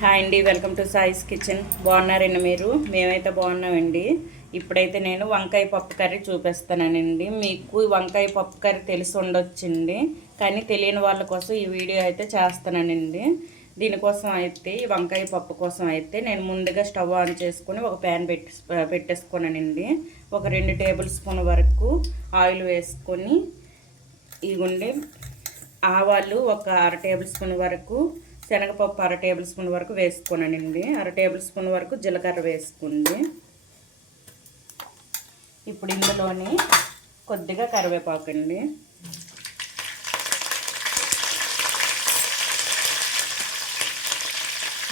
Hi అండి welcome to సాయిస్ kitchen. బాగున్నారండి మీరు? మేమైతే బాగున్నామండి. ఇప్పుడైతే నేను వంకాయ పప్పు కర్రీ చూపిస్తానండి. మీకు వంకాయ పప్పు కర్రీ తెలిసి ఉండొచ్చండి. కానీ తెలియని వాళ్ళ కోసం ఈ వీడియో అయితే చేస్తానండి. దీనికోసం అయితే ఈ వంకాయ పప్పు కోసం అయితే నేను ముందుగా స్టవ్ ఆన్ చేసుకొని ఒక ప్యాన్ పెట్టి పెట్టేసుకున్నానండి ఒక రెండు టేబుల్ స్పూన్ వరకు ఆయిల్ వేసుకొని ఇగుండి ఆవాలు ఒక అర టేబుల్ స్పూన్ వరకు శనగపప్పు అర టేబుల్ స్పూన్ వరకు వేసుకోనండి. అర టేబుల్ స్పూన్ వరకు జీలకర్ర వేసుకోండి. ఇప్పుడు ఇందులోని కొద్దిగా కరివేపాకు అండి.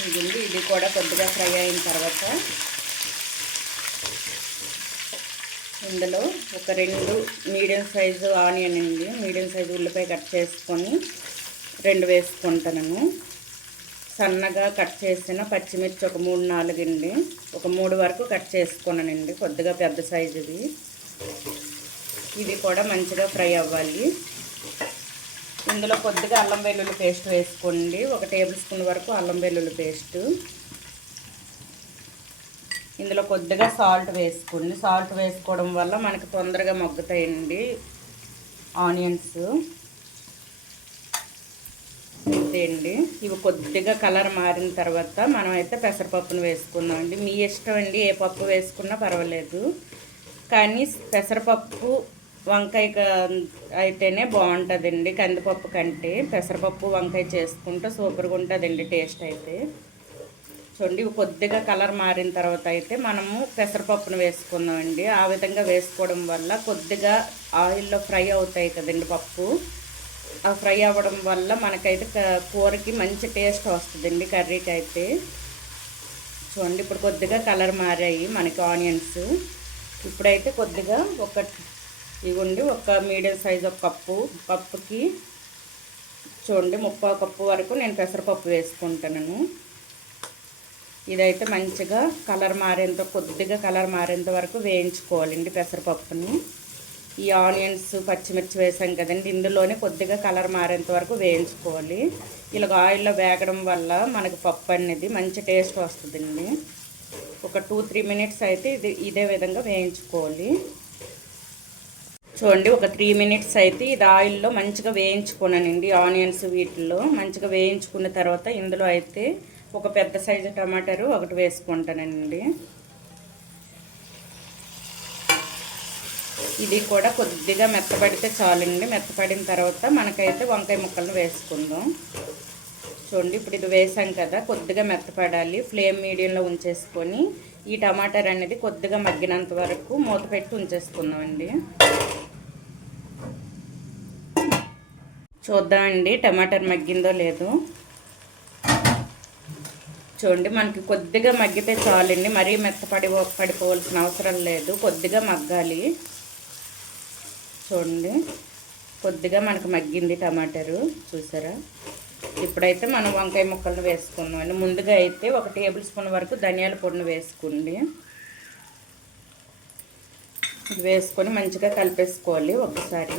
ఇదండి ఇది కూడా కొద్దిగా ఫ్రై అయిన తర్వాత ఇందులో ఒక రెండు మీడియం సైజు ఆనియన్ అండి. మీడియం సైజు ఉల్లిపాయ కట్ చేసుకొని రెండు వేసుకుంటాను. సన్నగా కట్ చేసిన పచ్చిమిర్చి ఒక మూడు నాలుగు అండి ఒక మూడు వరకు కట్ చేసుకున్నానండి కొద్దిగా పెద్ద సైజుది ఇది కూడా మంచిగా ఫ్రై అవ్వాలి. ఇందులో కొద్దిగా అల్లం వెల్లుల్లి పేస్ట్ వేసుకోండి. ఒక టేబుల్ స్పూన్ వరకు అల్లం వెల్లుల్లి పేస్ట్. ఇందులో కొద్దిగా సాల్ట్ వేసుకోండి. సాల్ట్ వేసుకోవడం వల్ల మనకి తొందరగా మగ్గుతాయండి ఆనియన్స్. అంతే అండి ఇవి కొద్దిగా కలర్ మారిన తర్వాత మనం అయితే పెసరపప్పును వేసుకుందాం అండి మీ ఇష్టం అండి ఏ పప్పు వేసుకున్నా పర్వాలేదు. కానీ పెసరపప్పు వంకాయ అయితేనే బాగుంటుందండి. కందిపప్పు కంటే పెసరపప్పు వంకాయ చేసుకుంటే సూపర్గా ఉంటుందండి టేస్ట్ అయితే. చూడండి ఇవి కొద్దిగా కలర్ మారిన తర్వాత అయితే మనము పెసరపప్పును వేసుకుందామండి. ఆ విధంగా వేసుకోవడం వల్ల కొద్దిగా ఆయిల్లో ఫ్రై అవుతాయి కదండి పప్పు. ఫ్రై అవ్వడం వల్ల మనకైతే కూరకి మంచి టేస్ట్ వస్తుందండి కర్రీకి అయితే చూడండి ఇప్పుడు కొద్దిగా కలర్ మారాయి మనకి ఆనియన్స్. ఇప్పుడైతే కొద్దిగా ఒక ఇవ్వండి ఒక మీడియం సైజ్ ఒక కప్పు కప్పుకి చూడండి ముప్పై కప్పు వరకు నేను పెసరపప్పు వేసుకుంటాను ఇదైతే మంచిగా కలర్ మారేంత కొద్దిగా కలర్ మారేంత వరకు వేయించుకోవాలండి పెసరపప్పుని. ఈ ఆనియన్స్ పచ్చిమిర్చి వేసాం కదండి. ఇందులోనే కొద్దిగా కలర్ మారేంత వరకు వేయించుకోవాలి. ఇలాగ ఆయిల్లో వేగడం వల్ల మనకు పప్పు అనేది మంచి టేస్ట్ వస్తుందండి. ఒక టూ త్రీ మినిట్స్ అయితే ఇది ఇదే విధంగా వేయించుకోవాలి. చూడండి ఒక త్రీ మినిట్స్ అయితే ఇది ఆయిల్లో మంచిగా వేయించుకున్నానండి ఆనియన్స్ వీటిల్లో. మంచిగా వేయించుకున్న తర్వాత ఇందులో అయితే ఒక పెద్ద సైజు టమాటారు ఒకటి వేసుకుంటానండి. ఇది కూడా కొద్దిగా మెత్తపడితే చాలండి. మెత్తపడిన తర్వాత మనకైతే వంకాయ ముక్కలను వేసుకుందాం. చూడండి ఇప్పుడు ఇది వేసాం కదా కొద్దిగా మెత్తపడాలి. ఫ్లేమ్ మీడియంలో ఉంచేసుకొని ఈ టమాటాలు అనేది కొద్దిగా మగ్గినంత వరకు మూత పెట్టి ఉంచేసుకుందామండి. చూద్దామండి టమాటర్ మగ్గిందో లేదో. చూడండి మనకి కొద్దిగా మగ్గితే చాలండి. మరీ మెత్తపడి పడిపోవాల్సిన అవసరం లేదు. కొద్దిగా మగ్గాలి. చూడండి. కొద్దిగా మనకు మగ్గింది టమాటారు చూసారా? ఇప్పుడైతే మనం వంకాయ ముక్కలను వేసుకుందాం అండి. ముందుగా అయితే ఒక టేబుల్ స్పూన్ వరకు ధనియాల పొడిని వేసుకోండి. వేసుకొని మంచిగా కలిపేసుకోవాలి ఒకసారి.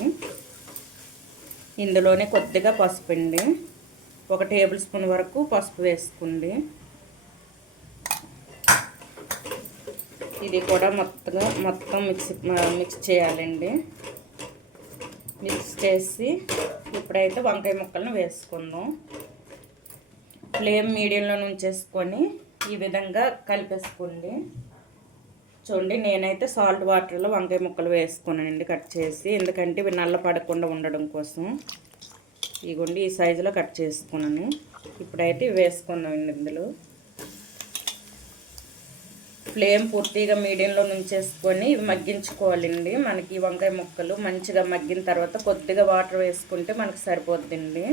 ఇందులోనే కొద్దిగా పసుపు అండి. ఒక టేబుల్ స్పూన్ వరకు పసుపు వేసుకోండి. ఇది కూడా మొత్తంగా మొత్తం మిక్స్ మిక్స్ చేయాలండి. మిక్స్ చేసి ఇప్పుడైతే వంకాయ ముక్కలను వేసుకుందాం. ఫ్లేమ్ మీడియంలో నుంచేసుకొని ఈ విధంగా కలిపేసుకోండి. చూడండి నేనైతే సాల్ట్ వాటర్లో వంకాయ ముక్కలు వేసుకున్నానండి కట్ చేసి. ఎందుకంటే ఇవి నల్ల పడకుండా ఉండడం కోసం. ఇగోండి ఈ సైజులో కట్ చేసుకున్నాను. ఇప్పుడైతే ఇవి వేసుకున్నామండి ఇందులో. ఫ్లేమ్ పూర్తిగా మీడియంలో నుంచేసుకొని ఇవి మగ్గించుకోవాలండి. మనకి వంకాయ ముక్కలు మంచిగా మగ్గిన తర్వాత కొద్దిగా వాటర్ వేసుకుంటే మనకు సరిపోద్దండి.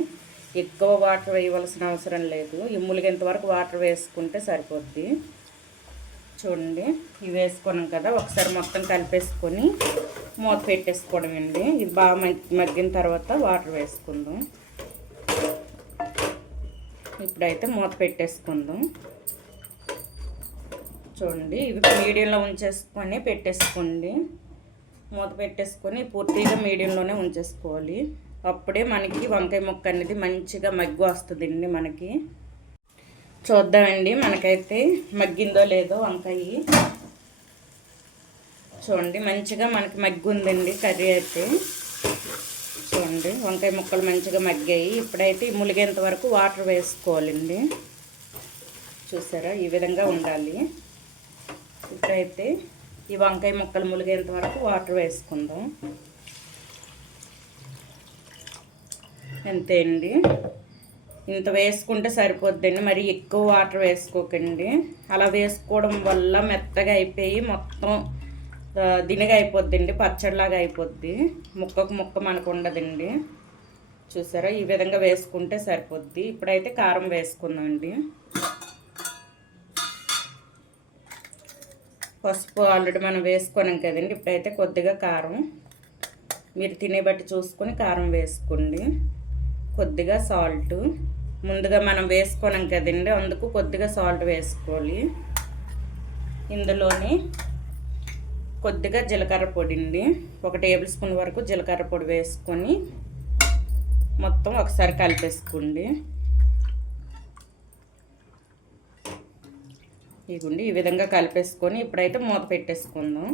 ఎక్కువ వాటర్ వేయవలసిన అవసరం లేదు. ఈ ములిగేంత వరకు వాటర్ వేసుకుంటే సరిపోద్ది. చూడండి ఇవి వేసుకున్నాం కదా ఒకసారి మొత్తం కలిపేసుకొని మూత పెట్టేసుకోవడం అండి ఇది బాగా మగ్గిన తర్వాత వాటర్ వేసుకుందాం. ఇప్పుడైతే మూత పెట్టేసుకుందాం. చూడండి. ఇవి మీడియంలో ఉంచేసుకొని పెట్టేసుకోండి. మూత పెట్టేసుకొని పూర్తిగా మీడియంలోనే ఉంచేసుకోవాలి. అప్పుడే మనకి వంకాయ ముక్క అనేది మంచిగా మగ్గు వస్తుందండి మనకి. చూద్దామండి మనకైతే మగ్గిందో లేదో వంకాయ. చూడండి మంచిగా మనకి మగ్గు ఉందండి కర్రీ అయితే. చూడండి వంకాయ ముక్కలు మంచిగా మగ్గాయి. ఇప్పుడైతే ములిగేంత వరకు వాటర్ వేసుకోవాలండి. చూసారా? ఈ విధంగా ఉండాలి. ఇప్పుడైతే ఈ వంకాయ ముక్కలు ములిగేంత వరకు వాటర్ వేసుకుందాం. అంతే అండి. ఇంత వేసుకుంటే సరిపోద్దండి. మరి ఎక్కువ వాటర్ వేసుకోకండి. అలా వేసుకోవడం వల్ల మెత్తగా అయిపోయి మొత్తం ఆ, అయిపోద్దండి. పచ్చడిలాగా అయిపోద్ది. ముక్కకు ముక్క మనకు ఉండదండి. చూసారా? ఈ విధంగా వేసుకుంటే సరిపోద్ది. ఇప్పుడైతే కారం వేసుకుందామండి. పసుపు ఆల్రెడీ మనం వేసుకున్నాం కదండి. ఇప్పుడైతే కొద్దిగా కారం. మీరు తినే బట్టి చూసుకొని కారం వేసుకోండి. కొద్దిగా సాల్ట్ ముందుగా మనం వేసుకున్నాం కదండి. అందుకు కొద్దిగా సాల్ట్ వేసుకోవాలి. ఇందులోని కొద్దిగా జీలకర్ర పొడి అండి. ఒక టేబుల్ స్పూన్ వరకు జీలకర్ర పొడి వేసుకొని మొత్తం ఒకసారి కలిపేసుకోండి. ఇదిగోండి ఈ విధంగా కలిపేసుకొని ఇప్పుడైతే మూత పెట్టేసుకుందాం.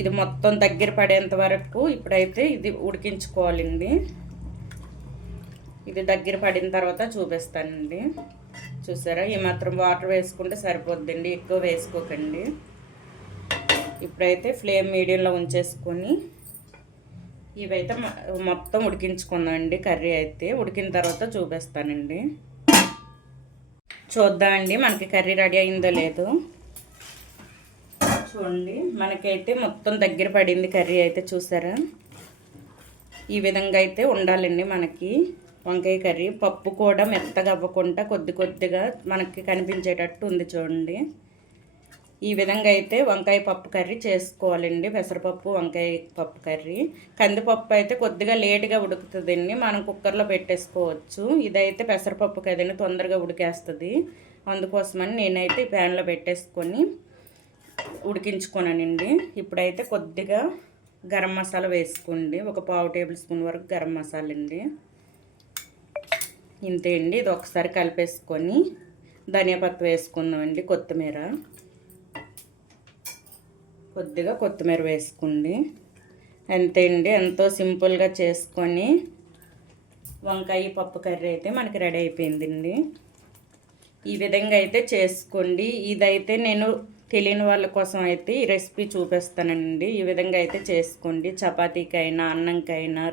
ఇది మొత్తం దగ్గర పడేంత వరకు ఇప్పుడైతే ఇది ఉడికించుకోవాలండి. ఇది దగ్గర పడిన తర్వాత చూపిస్తానండి. చూసారా? ఈ మాత్రం వాటర్ వేసుకుంటే సరిపోద్దండి ఎక్కువ వేసుకోకండి. ఇప్పుడైతే ఫ్లేమ్ మీడియంలో ఉంచేసుకొని ఇవైతే మొత్తం మొత్తం ఉడికించుకుందామండి కర్రీ అయితే. ఉడికిన తర్వాత చూపిస్తానండి. చూద్దామండి మనకి కర్రీ రెడీ అయిందో లేదో. చూడండి మనకైతే మొత్తం దగ్గర పడింది కర్రీ అయితే చూసారా? ఈ విధంగా అయితే ఉండాలండి మనకి వంకాయ కర్రీ. పప్పు కూడా మెత్తగా అవ్వకుండా కొద్ది కొద్దిగా మనకి కనిపించేటట్టు ఉంది చూడండి. ఈ విధంగా అయితే వంకాయ పప్పు కర్రీ చేసుకోవాలండి. పెసరపప్పు వంకాయ పప్పు కర్రీ. కందిపప్పు అయితే కొద్దిగా లేటుగా ఉడుకుతుందండి. మనం కుక్కర్లో పెట్టేసుకోవచ్చు. ఇదైతే పెసరపప్పు కదండి తొందరగా ఉడికేస్తుంది. అందుకోసమని నేనైతే ఈ ప్యాన్లో పెట్టేసుకొని ఉడికించుకున్నానండి ఇప్పుడైతే కొద్దిగా గరం మసాలా వేసుకోండి. ఒక పావు టేబుల్ స్పూన్ వరకు గరం మసాలా అండి ఇంతే అండి. ఇది ఒకసారి కలిపేసుకొని ధనియా పత్తి వేసుకుందామండి కొత్తిమీర. కొద్దిగా కొత్తిమీర వేసుకోండి అంతే అండి? ఎంతో సింపుల్గా చేసుకొని వంకాయ పప్పు కర్రీ అయితే మనకి రెడీ అయిపోయిందండి. ఈ విధంగా అయితే చేసుకోండి. ఇదైతే నేను తెలియని వాళ్ళ కోసం అయితే ఈ రెసిపీ చూపిస్తానండి. ఈ విధంగా అయితే చేసుకోండి. చపాతీకైనా అన్నంకైనా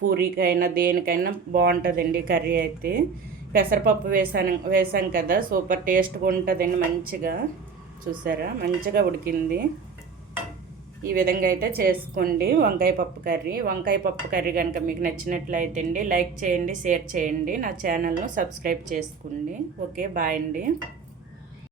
పూరీకైనా దేనికైనా బాగుంటుందండి కర్రీ అయితే. పెసరపప్పు వేసాను వేసాం కదా. సూపర్ టేస్ట్గా ఉంటుందండి మంచిగా. చూసారా? మంచిగా ఉడికింది. ఈ విధంగా అయితే చేసుకోండి. వంకాయ పప్పు కర్రీ. వంకాయ పప్పు కర్రీ కనుక మీకు నచ్చినట్లయితే అండి లైక్ చేయండి షేర్ చేయండి. నా ఛానల్ను సబ్స్క్రైబ్ చేసుకోండి. ఓకే బాయ్ అండి.